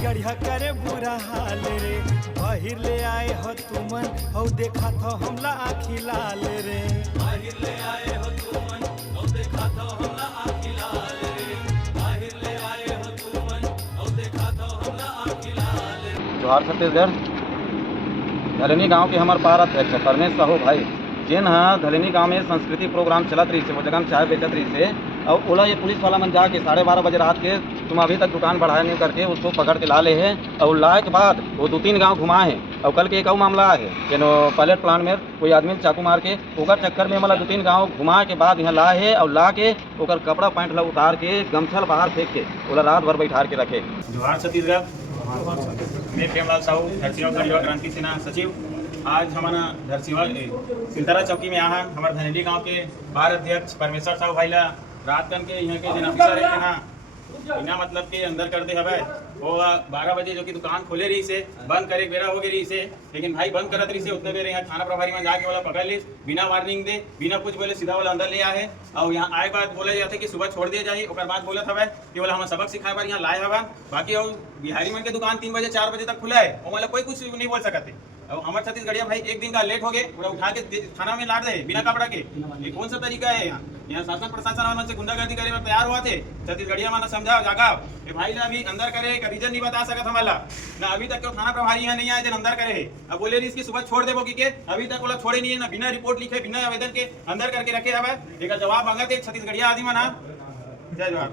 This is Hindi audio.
छत्तीसगढ़िया करे बुरा हाल रे, बाहिर ले आए हो तुमन औ देखा तो हमला आखी लाल रे, बाहिर ले आए हो तुमन औ देखा तो हमला आखी लाल रे, बाहिर ले आए हो तुमन औ देखा तो हमला आखी लाल रे। जोहार छत्तीसगढ़। धलेनी गांव के हमार पार अध्यक्ष परमेश साहू भाई जेन धलेनी गांव में संस्कृति प्रोग्राम चलत रही से वो जगह में चाय बेचत रही से और ओला ये पुलिस वाला मन जाके 12:30 बजे रात के तुम अभी तक दुकान बढ़ाए नहीं करके उसको पकड़ के ला ले है और लाए के बाद वो 2-3 गांव घुमाए हैं। और कल के एक और मामला है कि पैलेट प्लांट में कोई आदमी चाकू मार के ओकर चक्कर में मतलब 2-3 गांव घुमा के बाद यहाँ लाए है और ला के ओकर कपड़ा पैंट ला उतार के गमछल बाहर फेंक के ओला रात भर बैठा के रखे। जोहार छत्तीसगढ़। मैं प्रेमलाल साहू धरसीवा युवा क्रांति सेना सचिव। आज हमारा धरसीवा सिलतरा चौकी में यहाँ हमारे धनेली गांव के बार अध्यक्ष परमेश्वर साहू भाई ला रात कन के यहाँ के जन ऑफिसर है ना बिना मतलब के अंदर कर दे हवे वो 12 बजे जो कि दुकान खोले रही से बंद करे बेरा हो गई रही से, लेकिन भाई बंद करत रही से उतने बेर यहाँ थाना प्रभारी में जाके वाला पकड़ ली बिना वार्निंग दे बिना कुछ बोले सीधा वाला अंदर ले आए और यहाँ आए बाद बोले जाते कि सुबह छोड़ दिया जाए। और बाद बोलत हवे कि बोला हम सबक सिखाए बार यहाँ लाए हवा, बाकी और बिहारी मन के दुकान 3 बजे 4 बजे तक खुला है और मतलब कोई कुछ नहीं बोल सकते। और हमारे छत्तीसगढ़िया भाई एक दिन का लेट हो गए पूरा उठा के थाना में लाद दे बिना कपड़ा के, ये कौन सा तरीका है? यहाँ शासन प्रशासन वालों से गुंडागर्दी करे में तैयार हुआ थे। छत्तीसगढ़िया माना समझाओ जागाओ कि भाई ना अभी अंदर करे का रीजन नहीं बता सकत हमारा ना अभी तक तो थाना प्रभारी यहाँ नहीं आए जन अंदर करे है। अब बोले रही इसकी सुबह छोड़ देवो कि अभी तक बोला छोड़े नहीं है ना बिना रिपोर्ट लिखे बिना आवेदन के अंदर करके रखे हवे। एक जवाब मांगा थे छत्तीसगढ़िया आदमी मना। जय जोहार।